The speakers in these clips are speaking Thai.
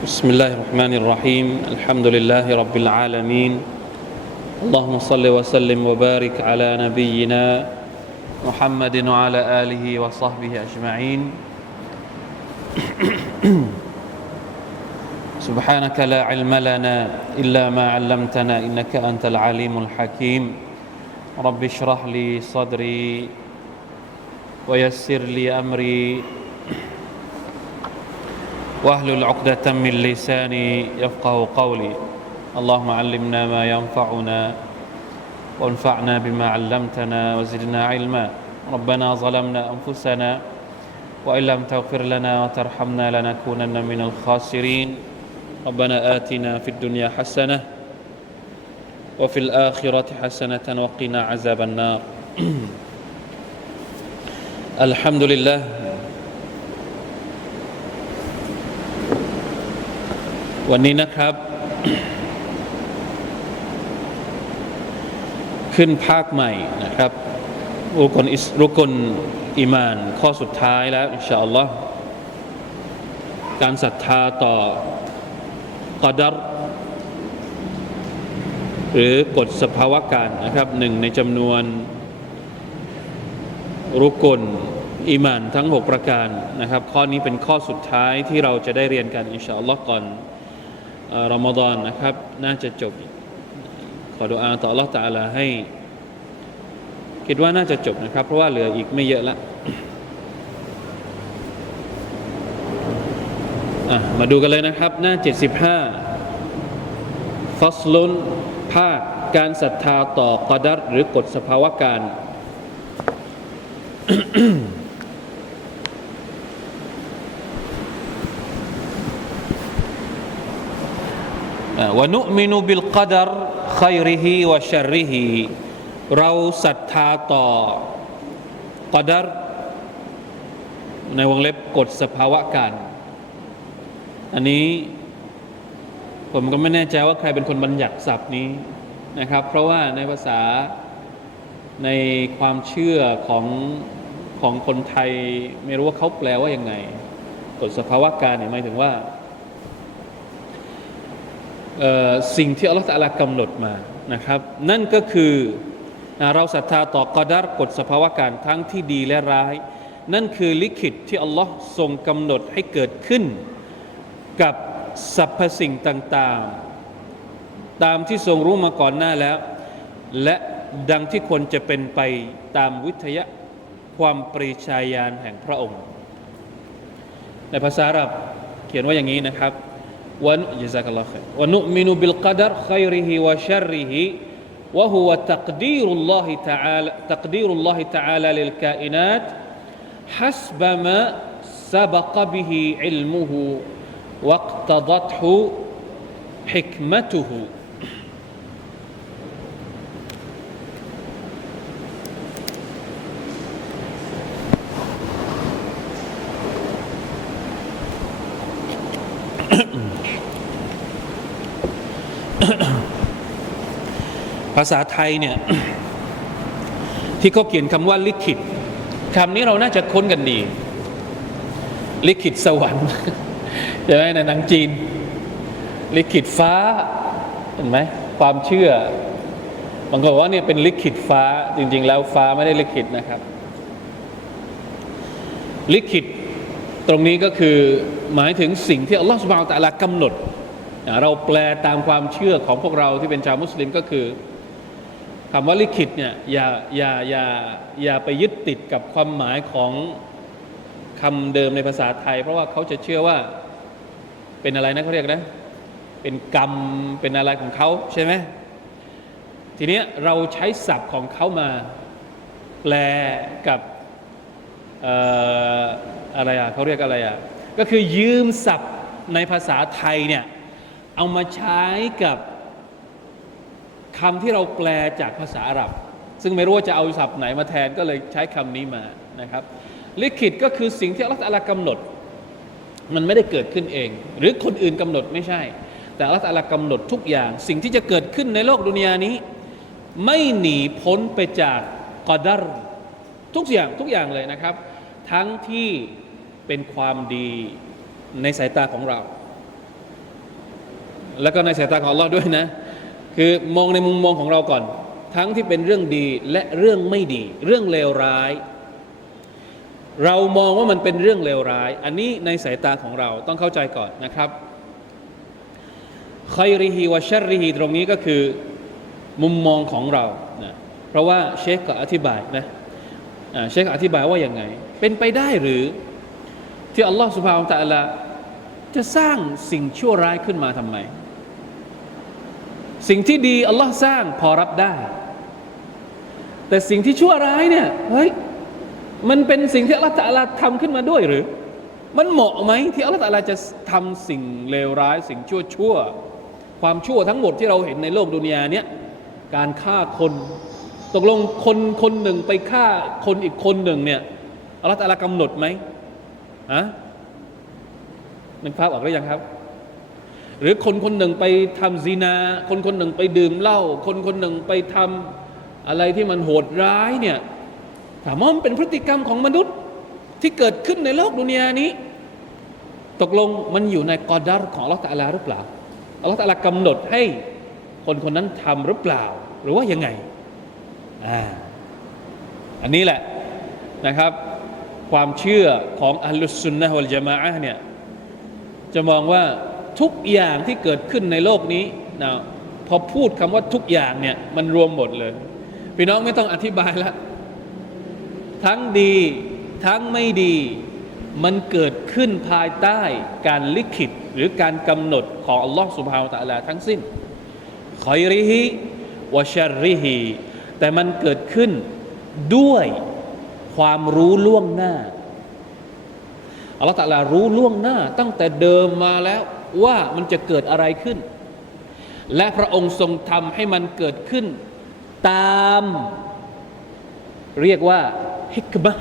بسم الله الرحمن الرحيم. الحمد لله رب العالمين. اللهم صل وسلم وبارك على نبينا محمد وعلى آله وصحبه أجمعين. سبحانك لا علم لنا إلا ما علمتنا إنك أنت العليم الحكيم. رب اشرح لي صدري ويسر لي أمري. واحلل عقدة من لساني يفقه قولي. اللهم علمنا ما ينفعنا وانفعنا بما علمتنا وزدنا علما. ربنا ظلمنا أنفسنا وإن لم تغفر لنا وترحمنا لنكونن من الخاسرين. ربنا آتنا في الدنيا حسنة وفي الآخرة حسنة وقنا عذاب النار. الحمد لله วันนี้นะครับ ขึ้นภาคใหม่นะครับรุกลอิสรุกลอิมาน ข้อสุดท้ายแล้วอินชาอัลลอฮ์การศรัทธาต่อกอดัรหรือกฎสภาวะการนะครับหนึ่งในจำนวน รุกลอิมานทั้ง 6 ประการนะครับ ข้อนี้เป็นข้อสุดท้ายที่เราจะได้เรียนกัน อินชาอัลลอฮ์ก่อน รอมฎอนนะครับ น่าจะจบ ขอดุอาต่อ Allah ตาลาให้ คิดว่าน่าจะจบนะครับ เพราะว่าเหลืออีกไม่เยอะละมาดูกันเลยนะครับ หน้า 75 ฟัสลุนภาคการศรัทธาต่อกอดัรหรือกฎสภาวะการ วนุมินุบิลกัดรขยริฮิวะชริฮิเราศรัทธาต่อกัดรในวงเล็บกฎสภาวะการอันนี้ผมก็ไม่แน่ใจว่าใครเป็นคนบัญญัติศัพท์นี้นะครับ เพราะว่าในภาษาในความเชื่อของของคนไทย ไม่รู้ว่าเขาแปลว่ายังไงกฎสภาวะการเนี่ยหมายถึงว่า สิ่งที่อัลลอฮฺตะลากำหนดมานะครับ นั่นก็คือเราศรัทธาต่อกอดารกฎสภาวะการทั้งที่ดีและร้าย นั่นคือลิขิตที่อัลลอฮ์ทรงกำหนดให้เกิดขึ้น กับสรรพสิ่งต่างๆ ตามที่ทรงรู้มาก่อนหน้าแล้ว และดังที่ควรจะเป็นไปตามวิทยาความปริชาญาณแห่งพระองค์ ในภาษาอาหรับเขียนว่าอย่างนี้นะครับ جزاك الله خير ونؤمن بالقدر خيره وشره وهو تقدير الله تعالى تقدير الله تعالى للكائنات حسب ما سبق به علمه واقتضته حكمته าษาไทยเนี่ยที่เขาเขียนคำว่าลิขิตคำนี้เราน่าจะค้นกันดี ลิขิตสวรรค์ใช่ไหมในหนังจีน ลิขิตฟ้าเห็นไหมความเชื่อบางคนว่าเนี่ยเป็นลิขิตฟ้าจริง ๆ แล้วฟ้าไม่ได้ลิขิตนะครับ ลิขิตตรงนี้ก็คือหมายถึงสิ่งที่อัลลอฮฺสุบานตะลากำหนด เราแปลตามความเชื่อของพวกเราที่เป็นชาวมุสลิมก็คือ คำว่าลิขิตเนี่ยอย่าอย่าอย่าอย่าไปยึดติดกับความหมายของคำเดิมในภาษาไทย เพราะว่าเขาจะเชื่อว่าเป็นอะไรนะเขาเรียกนะเป็นกรรมเป็นอะไรของเขาใช่ไหมทีนี้เราใช้ศัพท์ของเขามาแปลกับอะไรอะเขาเรียกอะไรอะก็คือยืมศัพท์ในภาษาไทยเนี่ยเอามาใช้กับ คำที่เราแปลจากภาษาอาหรับ ซึ่งไม่รู้ว่าจะเอาศัพท์ไหนมาแทนก็เลยใช้คำนี้มานะครับ ลิขิตก็คือสิ่งที่อัลลอฮฺกำหนด มันไม่ได้เกิดขึ้นเอง หรือคนอื่นกำหนดไม่ใช่ แต่อัลลอฮฺกำหนดทุกอย่าง สิ่งที่จะเกิดขึ้นในโลกดุนยานี้ ไม่หนีพ้นไปจากกอดัรทุกอย่างทุกอย่างเลยนะครับ ทั้งที่เป็นความดีในสายตาของเรา แล้วก็ในสายตาของอัลลอฮ์ด้วยนะ คือมองในมุมมองของเราก่อน ทั้งที่เป็นเรื่องดีและเรื่องไม่ดี เรื่องเลวร้าย เรามองว่ามันเป็นเรื่องเลวร้าย อันนี้ในสายตาของเราต้องเข้าใจก่อนนะครับคอยริฮีวะชัรริฮีตรงนี้ก็คือมุมมองของเรานะเพราะว่าเชคก็อธิบายนะเชคอธิบายว่าอย่างไง เป็นไปได้หรือที่อัลลอฮฺสุบฮานตะอัลาจะสร้างสิ่งชั่วร้ายขึ้นมาทำไม สิ่งที่ดีอัลลอฮ์สร้างพอรับได้ แต่สิ่งที่ชั่วร้ายเนี่ยเฮ้ยมันเป็นสิ่งที่อัลลอฮฺตะลาทำขึ้นมาด้วยหรือ มันเหมาะไหมที่อัลลอฮฺตะลาจะทำสิ่งเลวร้าย สิ่งชั่วชั่วความชั่วทั้งหมดที่เราเห็นในโลกดุนยาเนี้ยการฆ่าคนตกลงคนคนหนึ่งไปฆ่าคนอีกคนหนึ่งเนี่ยอัลลอฮฺตะลากำหนดไหมอะมันภาพออกหรือยังครับ หรือคนคนหนึ่งไปทำซีนา คนคนหนึ่งไปดื่มเหล้าคนคนหนึ่งไปทำอะไรที่มันโหดร้ายเนี่ยถามว่ามันเป็นพฤติกรรมของมนุษย์ที่เกิดขึ้นในโลกดุนยานี้ ตกลงมันอยู่ในกอดัรของอัลลอฮฺตาลาหรือเปล่าอัลลอฮฺตอาลากำหนดให้คนคนนั้นทำหรือเปล่า หรือว่ายังไงอ่าอันนี้แหละนะครับ ความเชื่อของอัลลุสซุนนะฮ์วัลจามะเนี่ยจะมองว่า ทุกอย่างที่เกิดขึ้นในโลกนี้นะพอพูดคำว่าทุกอย่างเนี่ยมันรวมหมดเลย พี่น้องไม่ต้องอธิบายล้วทั้งดีทั้งไม่ดี มันเกิดขึ้นภายใต้การลิขิตหรือการกำหนดของอัลลอฮ์สุบฮาวตะลาทั้งสิ้นคอยริฮิวะชัรริฮิแต่มันเกิดขึ้นด้วยความรู้ล่วงหน้าอัลลอฮฺตะลารู้ล่วงหน้า ตั้งแต่เดิมมาแล้ว ว่ามันจะเกิดอะไรขึ้น และพระองค์ทรงทำให้มันเกิดขึ้น ตาม เรียกว่าฮิกมะ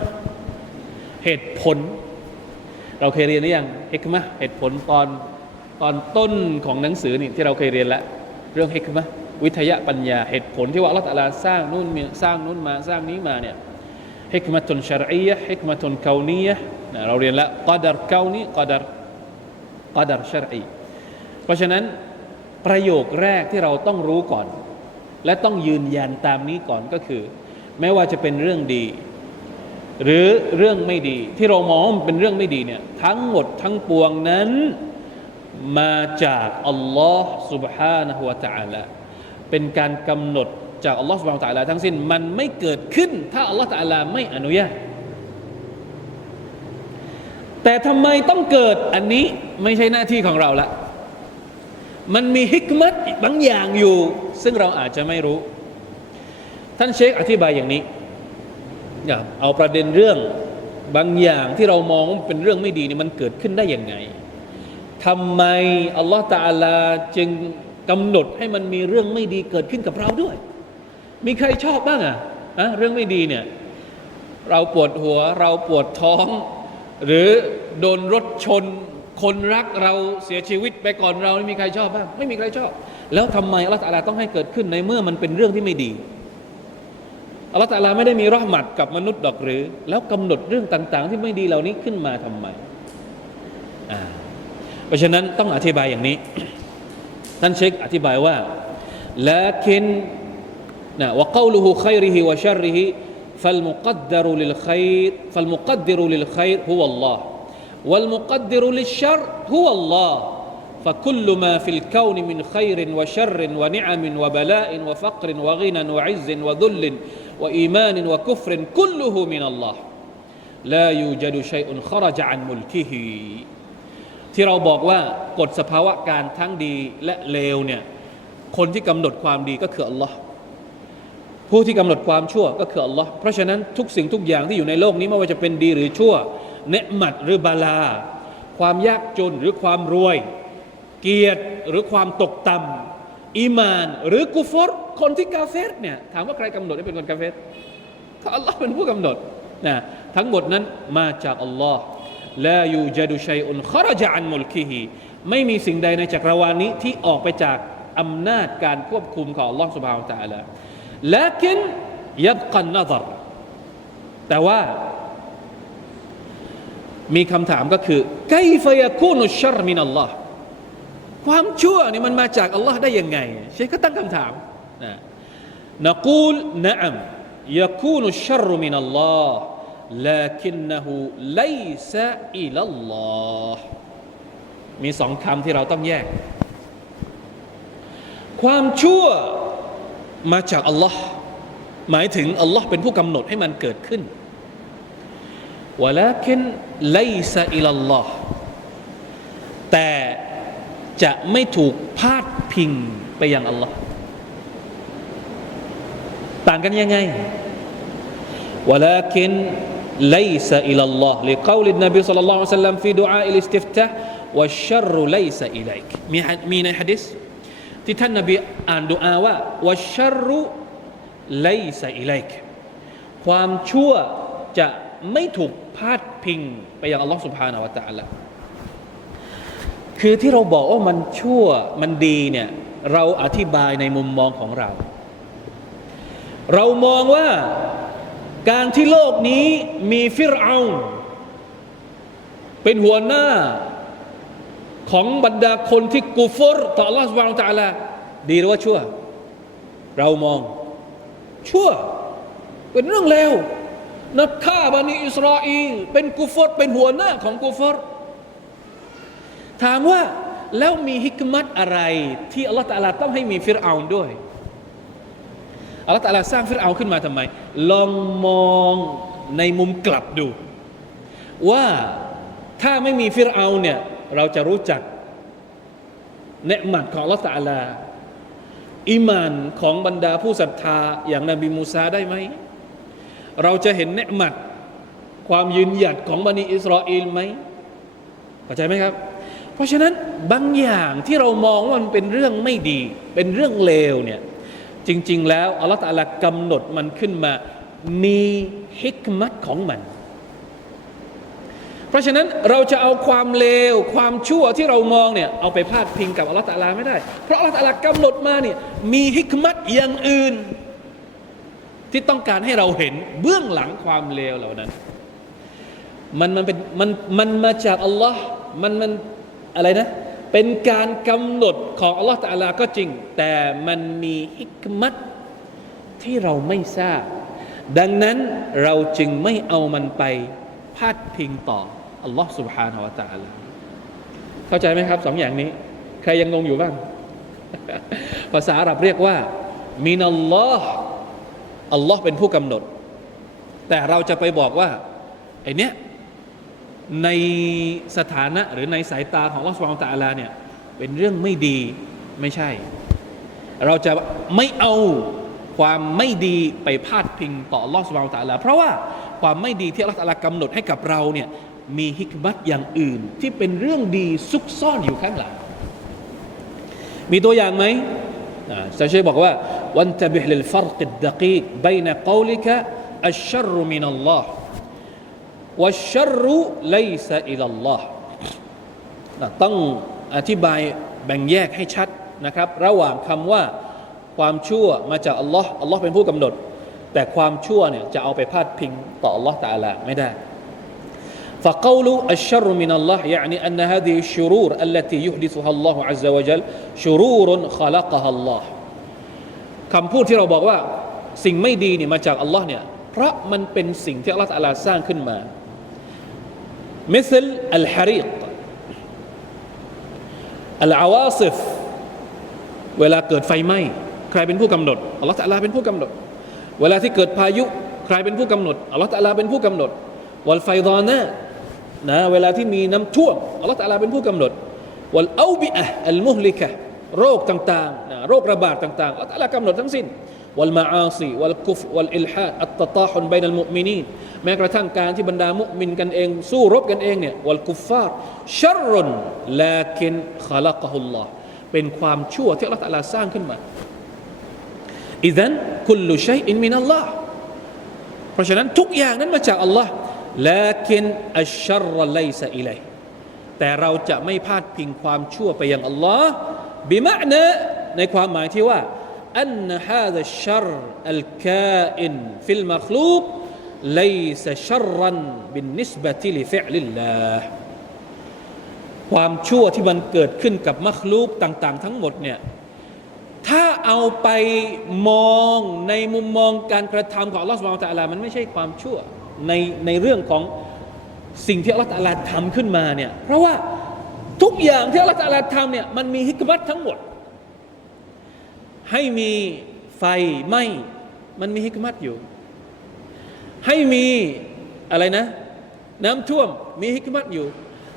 เหตุผล เราเคยเรียนหรือยังฮิกมะเหตุผลตอนตอนต้นของหนังสือนี่ที่เราเคยเรียนแล้ว เรื่องฮิกมะวิทยาปัญญาเหตุผลที่ว่าอัลลอฮฺตลาสร้างนู่นสร้างนู่นมาสร้างนี้มาเนี่ยฮิกมะตุนชารียะฮิกมะตุนเกานียะเราเรียนแล้วกอดัรเกานีกอดัร กอดัรชารีเพราะฉะนั้นประโยคแรกที่เราต้องรู้ก่อน และต้องยืนยันตามนี้ก่อนก็คือ แม้ว่าจะเป็นเรื่องดี หรือเรื่องไม่ดี ที่เรามองว่ามันเป็นเรื่องไม่ดีเนี่ยทั้งหมดทั้งปวงนั้น มาจากอัลลอฮ์ سبحانه และ تعالى เป็นการกำหนดจากอัลลอฮ์ سبحانه และ تعالى ทั้งสิ้นมันไม่เกิดขึ้น ถ้าอัลลอฮ์ تعالى ไม่อนุญาต แต่ทำไมต้องเกิดอันนี้ไม่ใช่หน้าที่ของเราละ มันมีฮิกมัตบางอย่างอยู่ ซึ่งเราอาจจะไม่รู้ ท่านเชคอธิบายอย่างนี้อย่าเอาประเด็นเรื่องบางอย่างที่เรามองว่าเป็นเรื่องไม่ดีนี่มันเกิดขึ้นได้ยังไงทำไมอัลลอฮฺตาลาจึงกำหนดให้มันมีเรื่องไม่ดีเกิดขึ้นกับเราด้วย มีใครชอบบ้างอะอะเรื่องไม่ดีเนี่ย เราปวดหัวเราปวดท้อง หรือโดนรถชนคนรักเราเสียชีวิตไปก่อนเราไม่มีใครชอบบ้างไม่มีใครชอบ แล้วทำไมอัลลอฮฺตาลาต้องให้เกิดขึ้นในเมื่อมันเป็นเรื่องที่ไม่ดีอัลลอฮฺตาลาไม่ได้มีรหมัดกับมนุษย์ดอกหรือ แล้วกำหนดเรื่องต่าง ๆ ที่ไม่ดีเหล่านี้ขึ้นมาทำไมเพราะฉะนั้นต้องอธิบายอย่างนี้ ท่านเชคอธิบายว่าละคินนะวะก าวลุฮุขัยริฮิวะชัรริฮิ فالمقدر للخير فالمقدر للخير هو الله والمقدر للشر هو الله فكل ما في الكون من خير وشر ونعم وبلاء وفقر وغنى وعز وذل وإيمان وكفر كله من الله لا يوجد شيء خرج عن ملكه ที่เราบอกว่ากฎสภาวะการทั้งดีและเลวเนี่ยคนที่กำหนดความดีก็คืออัลลอฮ์ ผู้ที่กำหนดความชั่วก็คืออัลลอฮ์เพราะฉะนั้นทุกสิ่งทุกอย่างที่อยู่ในโลกนี้ไม่ว่าจะเป็นดีหรือชั่วเนหมัดหรือบาลา ความยากจนหรือความรวย เกียรติหรือความตกต่ำอีมาน หรือกุฟรคนที่กาเฟตเนี่ยถามว่าใครกำหนดให้เป็นคนกาเฟตก็อัลลอฮ์เป็นผู้กำหนดนะทั้งหมดนั้นมาจากอัลลอฮ์ละยูจดุชัยอุนขราอันมุลกิฮีไม่มีสิ่งใดในจักรวาลนี้ที่ออกไปจากอำนาจการควบคุมของอัลลอฮ์สุบฮาวตะอัลล บกันนัรแต่ว่า มีคำถามก็คือไกฟยาคูนุชรมินัลลอฮ์ ความชั่วนี่มันมาจากอัลลอฮ์ได้ยังไงเชคก็ตั้งคำถามนะนักูลนะอัม يكون الشر من الله لكنه ليس إلى الله มีสองคำที่เราต้องแยก ความชั่ว มาจากอัลลอฮ์หมายถึงอัลลอฮ์เป็นผู้กำหนดให้มันเกิดขึ้น ولكن ليس إلى الله แต่จะไม่ถูกพาดพิงไปยังอัลลอฮ์ต่างกันยังไง ولكن ليس إلى الله لقول النبي صلى الله عليه وسلم في دعاء الاستفتاح والشر ليس إليك มีมีในฮะดิษ ที่ท่านนาบีอ่านดูอาว่าวัชรุไลสอิไลกความชั่วจะไม่ถูกพาดพิงไปยังอัลลอฮ์สุบฮานาวะตะอัลละคือที่เราบอกว่ามันชั่วมันดีเนี่ย เราอธิบายในมุมมองของเรา เรามองว่าการที่โลกนี้มีฟิรเอาเป็นหัวหน้า ของบรรดาคนที่กูฟรต่อ Allah سبحانه และ تعالى ดีหรือว่าชั่ว เรามองชั่ว เป็นเรื่องเลวนักฆ่าบันิอิสราเอลเป็นกูฟรเป็นหัวหน้าของกูฟร ถามว่าแล้วมีฮิกมัตอะไร ที่อัลลอฮฺตะอาลาต้องให้มีฟิรเอาด้วยอัลลอฮฺตะอาลาสร้างฟิรเอาขึ้นมาทำไม ลองมองในมุมกลับดู ว่าถ้าไม่มีฟิรเอาเนี่ย เราจะรู้จักเนืหมัดของอัลอฮฺตาลาอิมานของบรรดาผู้ศรัทธาอย่างนบีมูซาได้ไหม เราจะเห็นเนืหมัดความยืนหยัดของบันิอิสราเอลไหมเข้าใจไหมครับ เพราะฉะนั้นบางอย่างที่เรามองว่ามันเป็นเรื่องไม่ดี เป็นเรื่องเลวเนี่ยจริง ๆ แล้วอัลลอฮฺตะอาลากำหนดมันขึ้นมา มีฮิกมัตของมัน เพราะฉะนั้นเราจะเอาความเลวความชั่วที่เรามองเนี่ยเอาไปพาดพิงกับอัลลอฮฺตะลาไม่ได้ เพราะอัลลอฮฺตะลากำหนดมาเนี่ยมีฮิกมัตอย่างอื่น ที่ต้องการให้เราเห็นเบื้องหลังความเลวเหล่านั้น มันมันเป็นมันมันมาจากอัลลอฮ์มันมันอะไรนะ เป็นการกำหนดของอัลลอฮ์ตะลาก็จริง แต่มันมีฮิกมัตที่เราไม่ทราบ ดังนั้นเราจึงไม่เอามันไปพาดพิงต่อ อัลลอฮ์ سبحانه และ تعالى เข้าใจไหมครับสองอย่างนี้ ใครยังงงอยู่บ้าง ภาษาอาหรับเรียกว่ามินัลลอฮ์อัลลอฮ์เป็นผู้กำหนด แต่เราจะไปบอกว่าไอเนี้ยในสถานะหรือในสายตาของลอสวางตาลาเนี่ยเป็นเรื่องไม่ดีไม่ใช่ เราจะไม่เอาความไม่ดีไปพาดพิงต่อลอสวางตาลา เพราะว่าความไม่ดีที่อัลลอฮฺตะอาลากำหนดให้กับเราเนี่ย มีฮิกมัตอย่างอื่น ที่เป็นเรื่องดีซุกซ่อนอยู่ข้างหลัง มีตัวอย่างไหมซาเชบอกว่าวันตะบิฮลิลฟรกิดดกีกบนกาวลิกะอัชชรมินัลลอฮ์วัชรุไลซอิลลอฮ์ต้องอธิบายแบ่งแยกให้ชัดนะครับ ระหว่างคำว่าความชั่วมาจากอัลลอฮ์อัลลอฮ์เป็นผู้กำหนด แต่ความชั่วเนี่ยจะเอาไปพาดพิงต่ออัลลอฮ์ตาลาไม่ได้ فقول الشر من الله يعني أن هذه الشرور التي يحدثها الله عز وجل شرور خلقها الله คำพูดที่เราบอกว่า สิ่งไม่ดีเนี่ยมาจากอัลลอฮ์เนี่ยเพราะมันเป็นสิ่งที่อัลลอฮ์ตาลาสร้างขึ้นมา مثل الحريق العواصف เวลาเกิดไฟไหม้ใครเป็นผู้กำหนดอัลลอฮฺตะลาเป็นผู้กำหนด เวลาที่เกิดพายุ ใครเป็นผู้กำหนดอัลลอฮฺตะลาเป็นผู้กำหนดวัลไฟดอนะ นะเวลาที่มีน้ำท่วมอัลลอฮฺตะลาเป็นผู้กำหนดวัลอาบิอะอัลมุฮลิกะโรคต่างๆนะโรคระบาดต่างๆอัลลอฮฺตะลากำหนดทั้งสิ้นวัลมาอาซีวัลกุฟวัลอิลฮะอัตตะตาฮุนบนัลมุมินีแม้กระทั่งการที่บรรดามุมินกันเอง สู้รบกันเองเนี่ยวัลกุฟฟาร์ชัรรุนลาคินขลักฮุลลอฮ์เป็นความชั่วที่อัลลอฮฺตะลาสร้างขึ้นมาอิดันคุลลุชัยอินมินัลลอฮ์เพราะฉะนั้นทุกอย่างนั้นมาจากอัลลอฮ์ ลากินอัชรรไลซะอิเลัยแต่เราจะไม่พาดพิงความชั่วไปยังอัลลอฮ์บิมะเนะในความหมายที่ว่าอันฮาดะชัรอัลกาอินฟิลมัคลูบไลซชัรันบินนิสบะติลิฟิลลลาห์ความชั่วที่มันเกิดขึ้นกับมัคลูบต่าง ๆ ทั้งหมดเนี่ยถ้าเอาไปมองในมุมมองการกระทำของอัลลอฮ์สุบไบร์ตะลามันไม่ใช่ความชั่ว ในในเรื่องของสิ่งที่อัลลอฮฺตะลาทำขึ้นมาเนี่ยเพราะว่าทุกอย่างที่อัลลอฮฺตะลาทำเนี่ยมันมีฮิกมัตทั้งหมด ให้มีไฟไหมมันมีฮิกมัตอยู่ ให้มีอะไรนะ น้ำท่วมมีฮิกมัตอยู่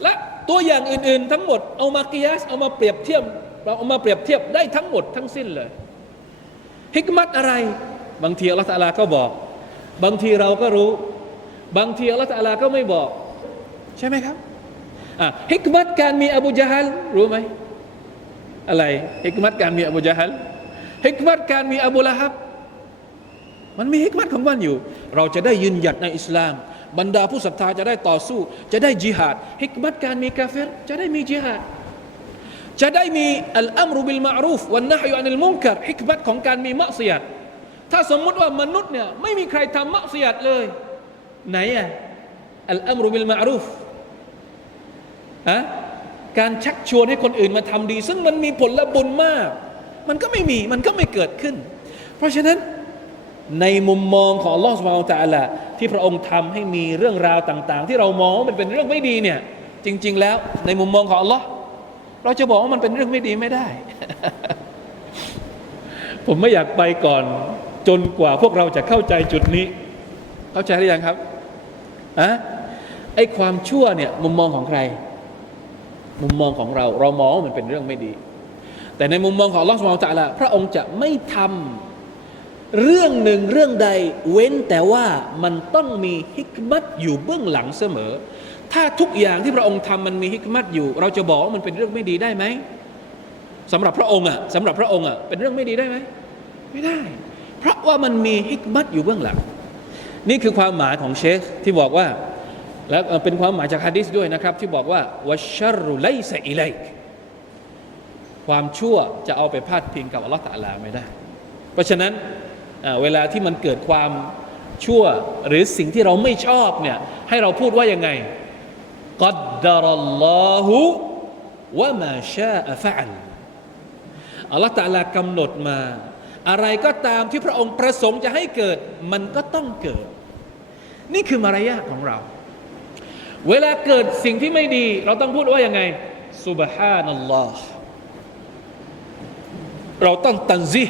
และตัวอย่างอื่น ๆ ทั้งหมดเอามากิยาสเอามาเปรียบเทียบเราเอามาเปรียบเทียบได้ทั้งหมดทั้งสิ้นเลยฮิกมัตอะไร บางทีอัลลอฮฺตะอาลาก็บอก บางทีเราก็รู้ บางทีอัลลอฮฺตะอาลาก็ไม่บอก ใช่ไหมครับอะฮิกมัตการมีอบูจาฮัลรู้ไหมอะไรฮิกมัตการมีอบูจาฮัลฮิกมัตการมีอบูละฮับ มันมีฮิกมัตของมันอยู่ เราจะได้ยืนหยัดในอิสลาม บรรดาผู้ศรัทธาจะได้ต่อสู้ จะได้จิฮาดฮิกมัตการมีกาเฟรจะได้มีจิฮาดจะได้มีอัลอัมรุบิลมารูฟวันนะฮยุอันิลมุนกัรฮิกมัตของการมีมะเสียดถ้าสมมุติว่ามนุษย์เนี่ยไม่มีใครทำมะเสียดเลย ไหนอะอัลอัมรุบิลมารูฟอะการชักชวนให้คนอื่นมาทำดี ซึ่งมันมีผลบุญมาก มันก็ไม่มีมันก็ไม่เกิดขึ้น เพราะฉะนั้นในมุมมองของอัลลอฮฺสุบฮานตะอาลาที่พระองค์ทำให้มีเรื่องราวต่าง ๆ ที่เรามองว่ามันเป็นเรื่องไม่ดีเนี่ย จริง ๆ แล้วในมุมมองของอัลลอฮ์เราจะบอกว่ามันเป็นเรื่องไม่ดีไม่ได้ ผมไม่อยากไปก่อนจนกว่าพวกเราจะเข้าใจจุดนี้ เข้าใจหรือยังครับอะไอความชั่วเนี่ยมุมมองของใคร มุมมองของเรา เรามองมันเป็นเรื่องไม่ดี แต่ในมุมมองของลอฮฺสุบฮานตะอาลาพระองค์จะไม่ทำเรื่องหนึ่งเรื่องใดเว้นแต่ว่ามันต้องมีฮิกมัตอยู่เบื้องหลังเสมอ ถ้าทุกอย่างที่พระองค์ทำมันมีฮิกมัตอยู่ เราจะบอกว่ามันเป็นเรื่องไม่ดีได้ไหมสำหรับพระองค์อะสำหรับพระองค์อะเป็นเรื่องไม่ดีได้ไหมไม่ได้ เพราะว่ามันมีฮิกมัตอยู่เบื้องหลัง นี่คือความหมายของเชคที่บอกว่า แล้วเป็นความหมายจากฮะดิษด้วยนะครับ ที่บอกว่าวัชรุไลซอิไลกความชั่วจะเอาไปพาดพิงกับอัลลอฮฺตะอาลาไม่ได้ เพราะฉะนั้นเวลาที่มันเกิดความชั่วหรือสิ่งที่เราไม่ชอบเนี่ยให้เราพูดว่ายังไงกัดดารัลลอฮุวะมาชาอะฟะอัลอัลลอฮฺตะอาลากำหนดมา อะไรก็ตามที่พระองค์ประสงค์จะให้เกิด มันก็ต้องเกิด นี่คือมารยาทของเรา เวลาเกิดสิ่งที่ไม่ดี เราต้องพูดว่ายังไงสุบฮานัลลอฮ์เราต้องตันซี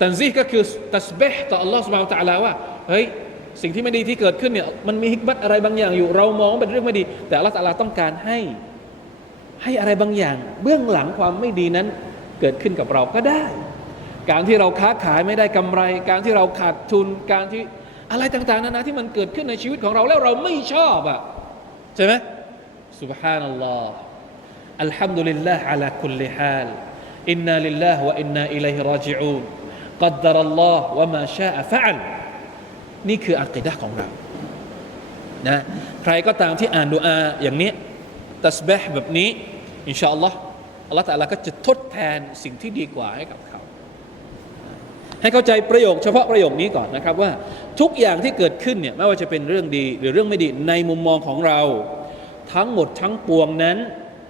ตันซีก็คือตัสเบห์ต่ออัลลอฮ์สุบฮานตะลาว่าเฮ้ยสิ่งที่ไม่ดีที่เกิดขึ้นเนี่ยมันมีฮิกบัตอะไรบางอย่างอยู่ เรามองเป็นเรื่องไม่ดี แต่อัลลอฮฺตะลาต้องการให้ให้อะไรบางอย่าง เบื้องหลังความไม่ดีนั้นเกิดขึ้นกับเราก็ได้ การที่เราค้าขายไม่ได้กำไร การที่เราขาดทุนการที่ อะไรต่างๆนานาที่มันเกิดขึ้นในชีวิตของเราแล้วเราไม่ชอบอะใช่ไหมสุบฮานัลลอฮ์อัลฮัมดุลิลลาฮ์อัลาคุลลิฮัลอินนาลิลลาฮ์วะอินนาอิลัยฮิรอจิอูนกัดดารลลอฮ์วะมาชาอัฟะลนี่คืออักิดะของเรานะใครก็ตามที่อ่านดูอาอย่างนี้ตัสบห์แบบนี้ อินชาอัลลอฮ์อัลลอฮ์แต่ละก็จะทดแทนสิ่งที่ดีกว่าให้กับเขา ให้เข้าใจประโยคเฉพาะประโยคนี้ก่อนนะครับว่าทุกอย่างที่เกิดขึ้นเนี่ยไม่ว่าจะเป็นเรื่องดีหรือเรื่องไม่ดีในมุมมองของเรา ทั้งหมดทั้งปวงนั้น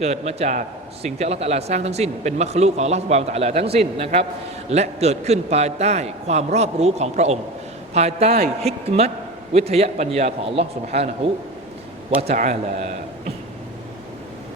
เกิดมาจากสิ่งที่อัลลอฮฺสร้างทั้งสิ้น เป็นมัคลูกของอัลลอฮฺสุบานตะอาลาทั้งสิ้นนะครับ และเกิดขึ้นภายใต้ความรอบรู้ของพระองค์ ภายใต้ฮิกมัตวิทยาปัญญาของอัลลอฮฺสุบฮานะฮูวะตะอาลา